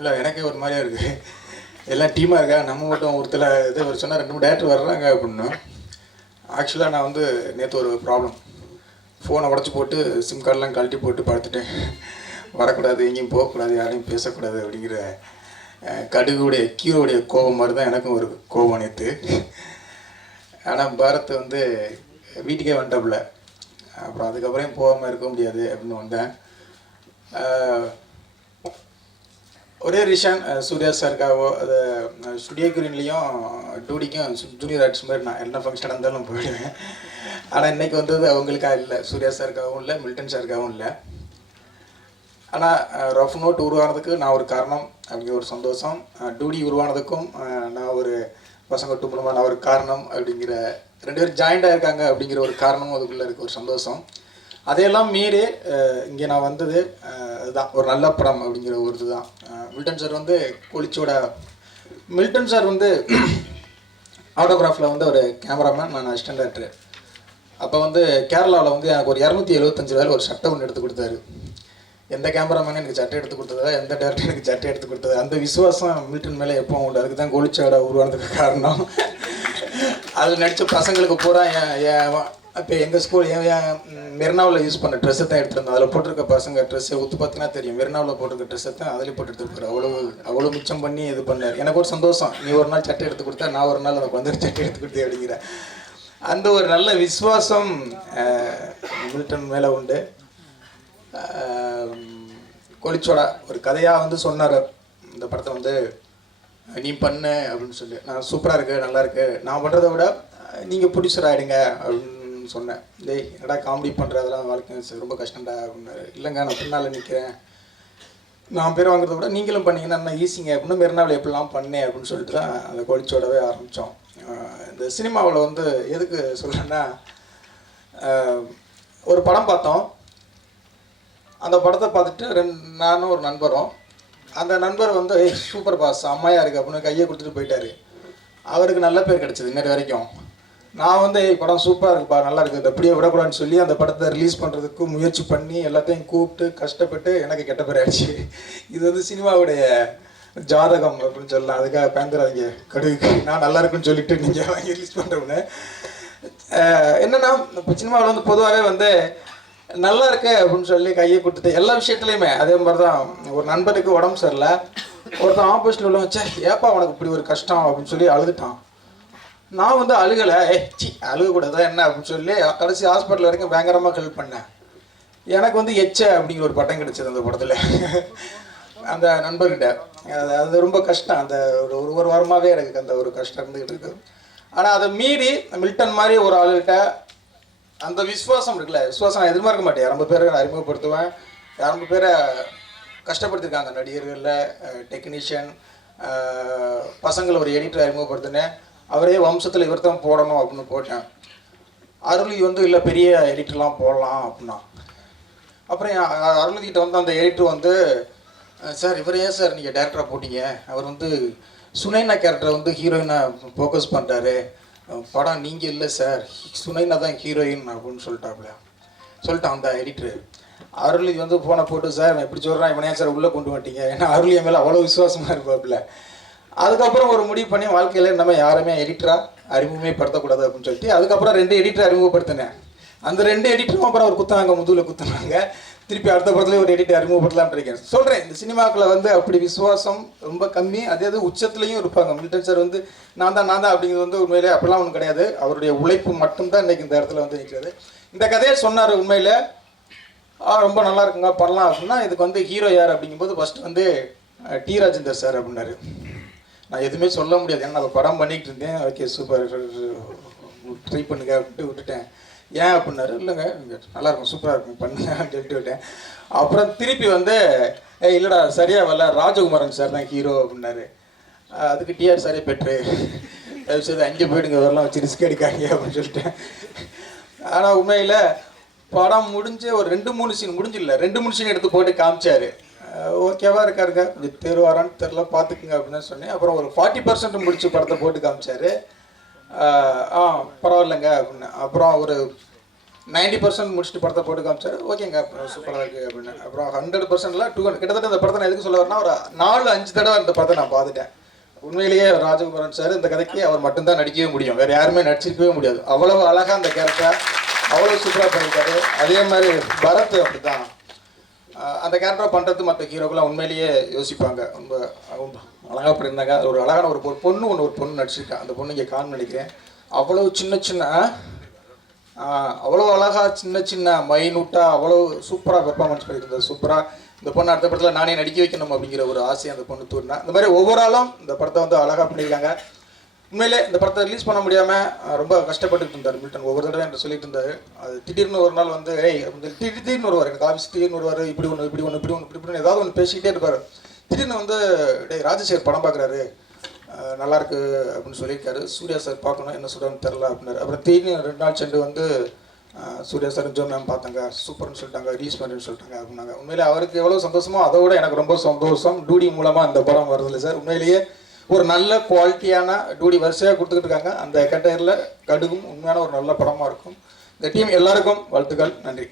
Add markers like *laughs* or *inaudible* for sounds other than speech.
இல்லை எனக்கே ஒரு மாதிரியா இருக்குது எல்லாம் டீமாக இருக்கா? நம்ம மட்டும் ஒருத்தர் இது ஒரு சொன்னால் ரெண்டு மூணு டேரக்டர் வர்றாங்க அப்படின்னா. ஆக்சுவலாக நான் வந்து நேற்று ஒரு ப்ராப்ளம் ஃபோனை உடச்சி போட்டு சிம் கார்டெலாம் கழட்டி போட்டு பார்த்துட்டேன் வரக்கூடாது எங்கேயும் போகக்கூடாது யாரையும் பேசக்கூடாது அப்படிங்கிற கடுகுடைய கீரோடைய கோபம் மாதிரி தான் எனக்கும் ஒரு கோபம் நேற்று ஆனால் பாரத் வந்து வீட்டுக்கே வந்துட்டாப்புல. அப்புறம் அதுக்கப்புறம் போகாமல் இருக்க முடியாது அப்படின்னு வந்தேன். ஒரே ரிஷான் சூர்யா சாருக்காவோ அது ஸ்டுடியோ கிரீன்லேயும் டூடிக்கும் ஜூனியர் ஆர்ட்ஸ் மாதிரி நான் என்ன ஃபங்க்ஷன் இருந்தாலும் போயிடுவேன். ஆனால் இன்னைக்கு வந்தது அவங்களுக்காக இல்லை. சூர்யா சாருக்காகவும் இல்லை மில்டன் சாருக்காகவும் இல்லை. ஆனால் ரஃப் நோட் உருவானதுக்கு நான் ஒரு காரணம் அப்படிங்கிற ஒரு சந்தோஷம். டூடி உருவானதுக்கும் நான் ஒரு பசங்க டூ மூலமாக நான் ஒரு காரணம் அப்படிங்கிற ரெண்டு பேரும் ஜாயிண்டாக இருக்காங்க அப்படிங்கிற ஒரு காரணமும் அதுக்குள்ளே இருக்குது ஒரு சந்தோஷம். அதையெல்லாம் மீறி இங்கே நான் வந்தது அதுதான். ஒரு நல்ல படம் அப்படிங்கிற ஒரு இதுதான். மில்டன் சார் வந்து கொளிச்சோட மில்டன் சார் வந்து *clears throat* ஆட்டோகிராஃபில் வந்து ஒரு கேமராமேன் நான் அசிஸ்டன்ட் டேரக்டர் அப்போ வந்து கேரளாவில் வந்து எனக்கு ஒரு இரநூத்தி எழுபத்தஞ்சு ரூபாயில் ஒரு சட்டை ஒன்று எடுத்து கொடுத்தாரு. எந்த கேமராமேனும் எனக்கு சட்டை எடுத்து கொடுத்ததா எந்த டேரக்டர் எனக்கு சட்டை எடுத்து கொடுத்தது? அந்த விசுவாசம் மில்டன் மேலே எப்போவும் உண்டு? அதுக்கு தான் கொளிச்சோட உருவானதுக்கு காரணம். *laughs* அதில் நடித்த பசங்களுக்கு பூரா என் இப்போ எங்கள் ஸ்கூல் என் மெரினாவில் யூஸ் பண்ண ட்ரெஸ்ஸை தான் எடுத்துருந்தோம் அதில் போட்டிருக்க பசங்க ட்ரெஸ்ஸை ஒத்து பார்த்தீங்கன்னா தெரியும். மெரினாவில் போட்டிருக்க ட்ரெஸ்ஸை தான் அதில் போட்டு எடுத்துருக்காரு அவ்வளோ அவ்வளோ மிச்சம் பண்ணி இது பண்ணார். எனக்கு ஒரு சந்தோஷம். நீ ஒரு நாள் சட்டை எடுத்து கொடுத்தா நான் ஒரு நாள் எனக்கு வந்து சட்டை எடுத்து கொடுத்தேன் அப்படிங்கிற. அந்த ஒரு நல்ல விசுவாசம் மில்டன் மேலே உண்டு. கொலிச்சோடா ஒரு கதையாக வந்து சொன்னார். இந்த படத்தை வந்து நீ பண்ணு அப்படின்னு சொல்லி. நான் சூப்பராக இருக்கு நல்லா இருக்கு. நான் பண்ணுறதை விட நீங்கள் ப்ரொடியூசர் ஆகிடுங்க அப்படின்னு சொன்னேன். டேய் என்னடா காமெடி பண்ணுற அதெல்லாம் வாழ்க்கை ரொம்ப கஷ்டம்டா அப்படின்னாரு. இல்லைங்க நான் பின்னால் நிற்கிறேன் நான் பேர் வாங்குறத விட நீங்களும் பண்ணீங்கன்னா என்ன ஈஸிங்க அப்படின்னு மெரினாவில் எப்படிலாம் பண்ணேன் அப்படின்னு சொல்லிட்டு தான் அந்த கொலிச்சோடவே ஆரம்பித்தோம் இந்த சினிமாவில் வந்து எதுக்கு சொல்கிறேன்னா ஒரு படம் பார்த்தோம். அந்த படத்தை பார்த்துட்டு ரெண்டு நானும் ஒரு நண்பரும். அந்த நண்பர் வந்து ஏய் சூப்பர் பாஸ் அம்மையாக இருக்குது அப்படின்னு கையை கொடுத்துட்டு போயிட்டாரு. அவருக்கு நல்ல பேர் கிடச்சிது இன்னொரு வரைக்கும். நான் வந்து ஏய் படம் சூப்பராக இருக்குப்பா நல்லா இருக்குது. அப்படியே விடக்கூடாதுன்னு சொல்லி அந்த படத்தை ரிலீஸ் பண்ணுறதுக்கு முயற்சி பண்ணி எல்லாத்தையும் கூப்பிட்டு கஷ்டப்பட்டு எனக்கு கெட்ட பேர் ஆயிடுச்சு. இது வந்து சினிமாவுடைய ஜாதகம் அப்படின்னு சொல்லலாம். அதுக்காக பேந்துறாதீங்க கடுகு நான் நல்லா இருக்குன்னு சொல்லிட்டு நீங்கள் வாங்கி ரிலீஸ் பண்ணுறவங்க என்னன்னா இப்போ சினிமாவில் வந்து பொதுவாகவே வந்து நல்லா இருக்கு அப்படின்னு சொல்லி கையை கொடுத்துட்டு எல்லா விஷயத்துலையுமே அதே மாதிரி தான் ஒரு நண்பருக்கு உடம்பு சரியில்லை. ஒருத்தன் ஆப்போசிட்டில் உள்ள வச்சா ஏப்பா உனக்கு இப்படி ஒரு கஷ்டம்? அப்படின்னு சொல்லி அழுதுட்டான். நான் வந்து அழுகலை. ஏ சி அழுகக்கூடாதா என்ன அப்படின்னு சொல்லி கடைசி ஹாஸ்பிட்டல் வரைக்கும் பயங்கரமாக ஹெல்ப் பண்ணேன். எனக்கு வந்து எச்ச அப்படிங்கிற ஒரு பட்டம் கிடைச்சது அந்த படத்தில். அந்த நண்பர்கிட்ட. அது அது ரொம்ப கஷ்டம். அந்த ஒரு ஒரு ஒரு வாரமாகவே எனக்கு அந்த ஒரு கஷ்டம் இருந்துகிட்டு இருக்கு. ஆனால் அதை மீறி மில்டன் மாதிரி ஒரு ஆளுகிட்ட அந்த விஸ்வாசம் இருக்குல்ல விசுவாசம் நான் எதிர்பார்க்க மாட்டேன். ரொம்ப பேரை நான் அறிமுகப்படுத்துவேன். ரொம்ப பேரை கஷ்டப்படுத்திருக்காங்க. நடிகர்களில் டெக்னீஷியன் பசங்களை ஒரு எடிட்டர் அறிமுகப்படுத்தினேன். அவரே வம்சத்தில் இவர் தான் போடணும் அப்படின்னு போட்டேன். அருளி வந்து இல்லை பெரிய எடிட்டர்லாம் போடலாம் அப்படின்னா. அப்புறம் அருள்கிட்ட வந்து அந்த எடிட்டர் வந்து சார் இவர் ஏன் சார் நீங்கள் டேரக்டராக போட்டீங்க? அவர் வந்து சுனைனா கேரக்டரை வந்து ஹீரோயினை ஃபோக்கஸ் பண்ணுறாரு படம் நீங்கள் இல்லை சார். சுனைனா தான் ஹீரோயின் அப்படின்னு சொல்லிட்டாப்புல. சொல்லிட்டான் அந்த எடிட்ரு அருள் வந்து ஃபோனை போட்டு சார் நான் இப்படி சொல்கிறேன் இவனையா சார் உள்ளே கொண்டு வந்துட்டீங்க? ஏன்னா அருள் என் மேலே அவ்வளோ விசுவாசமாக இருப்பாப்புல. அதுக்கப்புறம் ஒரு முடிவு பண்ணி வாழ்க்கையில் நம்ம யாருமே எடிட்டராக அறிமுகமே படுத்தக்கூடாது அப்படின்னு சொல்லிட்டு அதுக்கப்புறம் ரெண்டு எடிட்டர் அறிமுகப்படுத்தினேன். அந்த ரெண்டு எடிட்டரும் அப்புறம் அவர் குத்தினாங்க முதுகில் குத்துனாங்க திருப்பி அடுத்த படத்துலேயே ஒரு எடிட்டர் அறிமுகப்படுத்தலாம்னு இருக்கேன். சொல்கிறேன் இந்த சினிமாக்கில் வந்து அப்படி விசுவாசம் ரொம்ப கம்மி. அதே அது உச்சத்துலேயும் இருப்பாங்க. மில்டன் சார் வந்து நான் தான் நான் தான் அப்படிங்கிறது வந்து உண்மையிலே அப்படிலாம் ஒன்றும் கிடையாது. அவருடைய உழைப்பு மட்டும்தான் இன்றைக்கி இந்த இடத்துல வந்து நிற்கிறது. இந்த கதையை சொன்னார் உண்மையில் ஆ ரொம்ப நல்லா இருக்குங்க பண்ணலாம் அப்படின்னா இதுக்கு வந்து ஹீரோ யார் அப்படிங்கும்போது ஃபஸ்ட்டு வந்து டி ராஜேந்தர் சார் அப்படின்னாரு. நான் எதுவுமே சொல்ல முடியாது. ஏன்னா நான் படம் பண்ணிக்கிட்டு இருந்தேன் ஓகே சூப்பர் ட்ரை பண்ணுங்க அப்படின்ட்டு விட்டுட்டேன். ஏன் அப்படின்னாரு இல்லைங்க நல்லா இருக்கும் சூப்பராக இருக்கும் பண்ணுங்க அப்படின்னு சொல்லிட்டு விட்டேன். அப்புறம் திருப்பி வந்து ஏய் இல்லைடா சரியா வரல. ராஜகுமாரன் சார் தான் ஹீரோ அப்படின்னாரு. அதுக்கு டிஆர் சாரே பெட்ரு தயவு அங்கே போயிடுங்க வரலாம் வச்சு ரிஸ்க் எடுக்காங்க அப்படின்னு சொல்லிட்டேன். ஆனால் உண்மையில் படம் முடிஞ்சு ஒரு ரெண்டு மூணு சீன் முடிஞ்சில்ல. ரெண்டு மூணு சீன் எடுத்து போட்டு காமிச்சாரு. ஓகேவா இருக்காருங்க. கொஞ்சம் தேர்வாரான்னு தெரில பார்த்துக்குங்க அப்படின்னு சொன்னேன். அப்புறம் ஒரு ஃபார்ட்டி பர்சன்ட் முடிச்சு படத்தை போட்டு காமிச்சாரு. ஆ பரவாயில்லைங்க அப்படின்னு. அப்புறம் ஒரு நைன்டி பர்சன்ட் முடிச்சுட்டு படத்தை போட்டு காமிச்சாரு. ஓகேங்க சூப்பராக இருக்குது அப்படின்னு. அப்புறம் ஹண்ட்ரட் பர்சன்ட்ல டூ ஹண்ட்ரட் கிட்டத்தட்ட இந்த படத்தை நான் எதுக்கு சொல்ல வரேன்னா ஒரு நாலு அஞ்சு தடவை இந்த படத்தை நான் பார்த்துட்டேன். உண்மையிலேயே ராஜகுமாரன் சார் இந்த கதைக்கு அவர் மட்டும்தான் நடிக்கவே முடியும். வேறு யாருமே நடிச்சிருக்கவே முடியாது. அவ்வளவு அழகாக அந்த கேரக்டர் அவ்வளோ சூப்பராக பண்ணியிருக்காரு. அதே மாதிரி பரத் அப்படிதான் தான் அந்த கேரக்டர் பண்ணுறது மற்ற ஹீரோக்கெல்லாம் உண்மையிலேயே யோசிப்பாங்க. ரொம்ப ரொம்ப அழகாக பண்ணியிருந்தாங்க. ஒரு அழகான ஒரு பொ- பொண்ணு ஒன்று ஒரு பொண்ணு நடிச்சிருக்கேன் அந்த பொண்ணு இங்கே காணும் நினைக்கிறேன். அவ்வளோ சின்ன சின்ன அவ்வளோ அழகாக சின்ன சின்ன மைனூட்டாக அவ்வளோ சூப்பராக பெர்ஃபார்மன்ஸ் பண்ணியிருந்தது சூப்பராக இந்த பொண்ணு அடுத்த படத்தில் நானே நடிக்க வைக்கணும் அப்படிங்கிற ஒரு ஆசையை அந்த பொண்ணு தூண்டினா. இந்த மாதிரி ஒவ்வொரு ஆளும் இந்த படத்தை வந்து அழகாக பண்ணியிருக்காங்க. உண்மையிலே இந்த படத்தை ரிலீஸ் பண்ண முடியாமல் ரொம்ப கஷ்டப்பட்டுட்டு இருந்தார் மில்டன். ஒவ்வொரு தடவை என்று சொல்லிட்டு இருந்தார். அது திடீர்னு ஒரு நாள் வந்து ஏய் திடீர் திடீர்னு வருவார் எனக்கு ஆஃபீஸ் திடீர்னு வருவார் இப்படி ஒன்று இப்படி ஒன்று இப்படி ஒன்று இப்படி ஒன்று ஏதாவது ஒன்று பேசிக்கிட்டே இருப்பார். திடீர்னு வந்து டேய் ராஜசேகர் படம் பார்க்குறாரு நல்லாயிருக்கு நல்லா இருக்கு அப்படின்னு சொல்லியிருக்காரு. சூர்யா சார் பார்க்கணும் என்ன சொல்கிறான்னு தெரில அப்படின்னாரு. அப்புறம் திடீர்னு ரெண்டு நாள் சென்று வந்து சூர்யா சார் ஜோ மேம் பார்த்தாங்க சூப்பர்னு சொல்லிட்டாங்க ரிலீஸ் பண்ணுறேன்னு சொல்லிட்டாங்க அப்படின்னாங்க. உண்மையிலே அவருக்கு எவ்வளோ சந்தோஷமோ அதை விட எனக்கு ரொம்ப சந்தோஷம். டூடி மூலமாக இந்த படம் வருதில்லை சார். உண்மையிலேயே ஒரு நல்ல குவாலிட்டியான டூடி வரிசையாக கொடுத்துக்கிட்டு இருக்காங்க. அந்த கேட்டகரியில் கடுகும் உண்மையான ஒரு நல்ல படமாக இருக்கும். இந்த டீம் எல்லாருக்கும் வாழ்த்துக்கள். நன்றி.